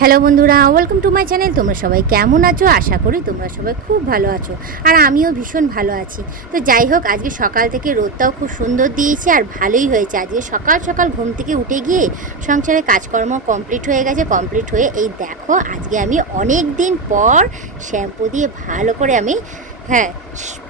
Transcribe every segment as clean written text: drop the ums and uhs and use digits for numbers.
Hello বন্ধুরা, welcome to my channel. তোমরা সবাই কেমন আছো? আশা করি তোমরা সবাই খুব ভালো আছো, আর আমিও ভীষণ ভালো আছি। তো যাই হোক, আজকে সকাল থেকে রোদটাও খুব সুন্দর দিয়েছে আর ভালোই হয়েছে। আজকে সকাল সকাল ঘুম থেকে উঠে গিয়ে সংসারে কাজকর্ম কমপ্লিট হয়ে গেছে। কমপ্লিট হয়ে এই দেখো, আজকে আমি অনেক দিন পর শ্যাম্পু দিয়ে ভালো করে আমি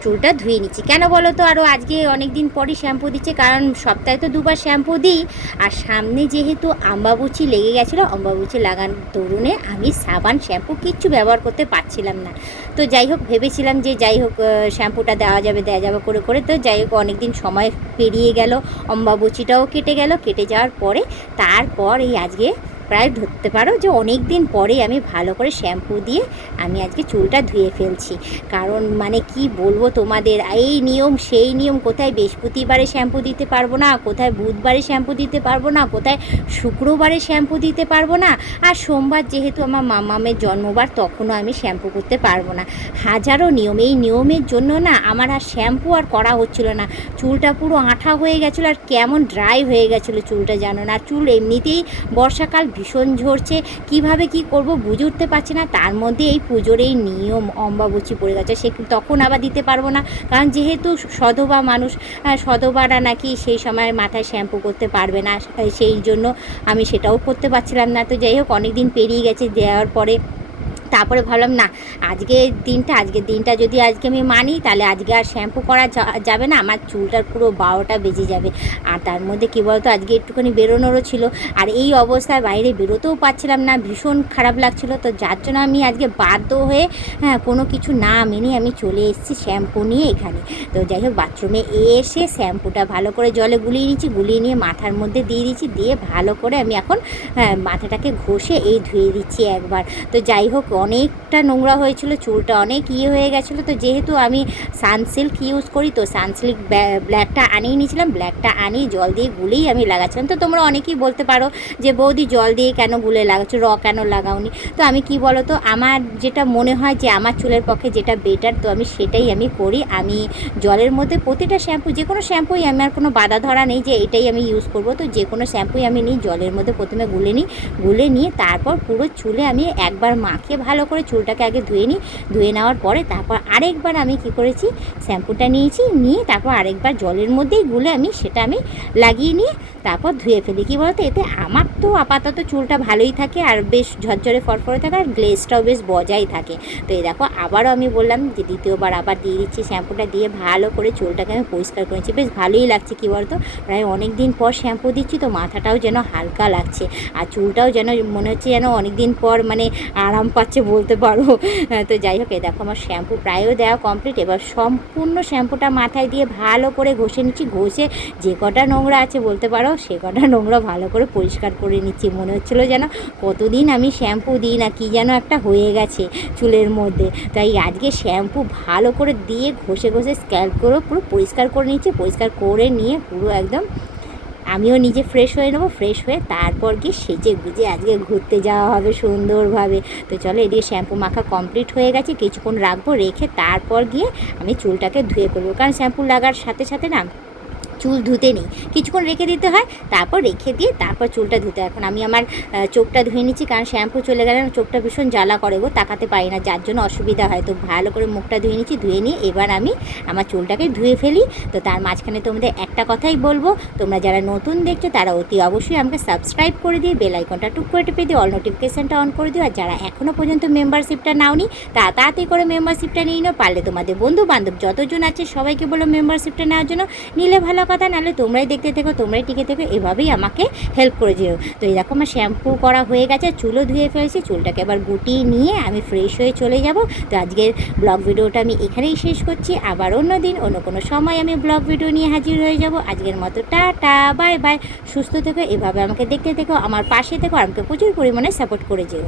চুলটা ধুয়ে নিচ্ছি। কেন বলো তো? আরও আজকে অনেক দিন পরই শ্যাম্পু দিচ্ছে, কারণ সপ্তাহে তো দুবার শ্যাম্পু দিই। আর সামনে যেহেতু অম্বাবুচি লেগে গেছিলো, অম্বাবুচি লাগানোর দরুনে আমি সাবান শ্যাম্পু কিচ্ছু ব্যবহার করতে পারছিলাম না। তো যাই হোক, ভেবেছিলাম যে যাই হোক শ্যাম্পুটা দেওয়া যাবে করে করে। তো যাই হোক, অনেক দিন সময় পেরিয়ে গেল, অম্বাবুচিটাও কেটে গেল। কেটে যাওয়ার পরে তারপর এই আজকে প্রায় ধরতে পারো যে অনেক দিন পরে আমি ভালো করে শ্যাম্পু দিয়ে আমি আজকে চুলটা ধুয়ে ফেলছি। কারণ মানে কি বলবো তোমাদের, এই নিয়ম সেই নিয়ম, কোথায় বৃহস্পতিবারে শ্যাম্পু দিতে পারবো না, কোথায় বুধবারে শ্যাম্পু দিতে পারবো না, কোথায় শুক্রবারে শ্যাম্পু দিতে পারবো না, আর সোমবার যেহেতু আমার মামামের জন্মবার, তখনও আমি শ্যাম্পু করতে পারবো না। হাজারো নিয়ম, এই নিয়মের জন্য না আমার আর শ্যাম্পু আর করা হচ্ছিল না। চুলটা পুরো আঠা হয়ে গেছিলো আর কেমন ড্রাই হয়ে গেছিলো চুলটা, জানো না। চুল এমনিতেই বর্ষাকাল ভীষণ ঝরছে, কিভাবে কি করব বুঝে উঠতে পারছি না। তার মধ্যে এই পুজোর এই নিয়ম অম্বাবুচি পড়ে গেছে, সে তখন আবার দিতে পারবো না, কারণ যেহেতু সধবা মানুষ, সধবারা নাকি সেই সময় মাথায় শ্যাম্পু করতে পারবে না, সেই জন্য আমি সেটাও করতে পারছিলাম না। তো যাই হোক, অনেক দিন পেরিয়ে গেছে দেওয়ার পরে তারপরে ভাবলাম না, আজকের দিনটা যদি আজকে আমি মানি, তাহলে আজকে আর শ্যাম্পু করা যাবে না, আমার চুলটার পুরো 12টা বেজে যাবে। আর তার মধ্যে কী বলতো, আজকে একটুখানি বেরোনোরও ছিল, আর এই অবস্থায় বাইরে বেরোতেও পারছিলাম না, ভীষণ খারাপ লাগছিলো। তো যার জন্য আমি আজকে বাধ্য হয়ে কোনো কিছু না মেনে আমি চলে এসেছি শ্যাম্পু নিয়ে এখানে। তো যাই হোক, বাথরুমে এসে শ্যাম্পুটা ভালো করে জলে গুলিয়ে নিচ্ছি, গুলিয়ে নিয়ে মাথার মধ্যে দিয়ে দিচ্ছি, দিয়ে ভালো করে আমি এখন মাথাটাকে ঘষে এই ধুয়ে দিচ্ছি একবার। তো যাই হোক, অনেকটা নোংরা হয়েছিল, চুলটা অনেক হয়ে গেছিলো। তো যেহেতু আমি সানসিল্ক ইউজ করি, তো সানসিল্ক ব্ল্যাকটা আনিয়ে নিয়েছিলাম, ব্ল্যাকটা আনিয়ে জল দিয়ে গুলেই আমি লাগাচ্ছিলাম। তো তোমরা অনেকেই বলতে পারো যে বৌদি জল দিয়ে কেন গুলে লাগাচ্ছ, কেন লাগাওনি? তো আমি কি বলো তো, আমার যেটা মনে হয় যে আমার চুলের পক্ষে যেটা বেটার, তো আমি সেটাই আমি করি। আমি জলের মধ্যে প্রতিটা শ্যাম্পু, যে কোনো শ্যাম্পুই, আমার কোনো বাধা ধরা নেই যে এটাই আমি ইউজ করব। তো যে কোনো শ্যাম্পুই আমি নিই, জলের মধ্যে প্রথমে গুলে নিয়ে তারপর পুরো চুলে আমি একবার মাখিয়ে ভালো করে চুলটাকে আগে ধুয়ে নিই। ধুয়ে নেওয়ার পরে তারপর আরেকবার আমি কি করেছি, শ্যাম্পুটা নিয়ে তারপর আরেকবার জলের মধ্যেই গুলে আমি লাগিয়ে নিয়ে তারপর ধুয়ে ফেলি। কী বলতো, এতে আমার তো আপাতত চুলটা ভালোই থাকে আর বেশ ঝরঝরে ফরফরে থাকে, আর গ্লেজটাও বেশ বজায় থাকে। তো এই দেখো, আবারও আমি বললাম যে দ্বিতীয়বার আবার দিয়ে দিচ্ছি, শ্যাম্পুটা দিয়ে ভালো করে চুলটাকে আমি পরিষ্কার করেছি। বেশ ভালোই লাগছে। কী বলতো, প্রায় অনেক দিন পর শ্যাম্পু দিচ্ছি, তো মাথাটাও যেন হালকা লাগছে, আর চুলটাও যেন মনে হচ্ছে যেন অনেক দিন পর মানে আরাম পাচ্ছে বলতে পারো। তো যাই হোক, দেখো আমার শ্যাম্পু প্রায়ও দেওয়া কমপ্লিট। এবার সম্পূর্ণ শ্যাম্পুটা মাথায় দিয়ে ভালো করে ঘষে নিচ্ছি। ঘষে যে কটা নোংরা আছে বলতে পারো, সে কটা নোংরা ভালো করে পরিষ্কার করে নিচ্ছি। মনে হচ্ছিলো যেন কতদিন আমি শ্যাম্পু দিই না, কি যেন একটা হয়ে গেছে চুলের মধ্যে। তাই আজকে শ্যাম্পু ভালো করে দিয়ে ঘষে স্ক্যাল্প করে পুরো পরিষ্কার করে নিচ্ছি। পরিষ্কার করে নিয়ে পুরো একদম আমিও নিজে ফ্রেশ হয়ে নেবো। ফ্রেশ হয়ে তারপর গিয়ে সেজে গুজে আজকে ঘুরতে যাওয়া হবে সুন্দরভাবে। তো চলো, এদিকে শ্যাম্পু মাখা কমপ্লিট হয়ে গেছে, কিছুক্ষণ রাখবো, রেখে তারপর গিয়ে আমি চুলটাকে ধুয়ে ফেলবো। কারণ শ্যাম্পু লাগার সাথে সাথে না চুল ধুতে নেই, কিছুক্ষণ রেখে দিতে হয়, তারপর রেখে দিয়ে তারপর চুলটা ধুতে। এখন আমি আমার চোখটা ধুয়ে নিচ্ছি, কারণ শ্যাম্পু চলে গেলে চোখটা ভীষণ জ্বালা করে গো, তাকাতে পারি না, যার জন্য অসুবিধা হয়। তো ভালো করে মুখটা ধুয়ে নিচ্ছি, ধুয়ে নিয়ে এবার আমি আমার চুলটাকে ধুয়ে ফেলি। তো তার মাঝখানে তোমাদের একটা কথাই বলবো, তোমরা যারা নতুন দেখছো তারা অতি অবশ্যই আমাকে সাবস্ক্রাইব করে দিয়ে বেল আইকনটা টুক করে টিপে দিয়ে অল নোটিফিকেশানটা অন করে দিও। আর যারা এখনও পর্যন্ত মেম্বারশিপটা নাওনি, তাড়াতাড়ি করে মেম্বারশিপটা নিয়ে নাও। পারলে তোমাদের বন্ধু বান্ধব যতজন আছে সবাইকে বলো মেম্বারশিপটা নেওয়ার জন্য। নিলে ভালো কথা, নাহলে তোমরাই দেখতে থেকো, তোমরাই টিকে থেকো, এভাবেই আমাকে হেল্প করে যেও। তো এই দেখো, আমার শ্যাম্পু করা হয়ে গেছে, চুলও ধুয়ে ফেলেছি। চুলটাকে এবার গুটিয়ে নিয়ে আমি ফ্রেশ হয়ে চলে যাব। তো আজকের ব্লগ ভিডিওটা আমি এখানেই শেষ করছি। আবার অন্য দিন অন্য কোনো সময় আমি ব্লগ ভিডিও নিয়ে হাজির হয়ে যাব। আজকের মতো টাটা, বাই বাই। সুস্থ থেকো, এভাবে আমাকে দেখতে থেকো, আমার পাশে থেকো, আর আমাকে প্রচুর পরিমাণে সাপোর্ট করে যেও।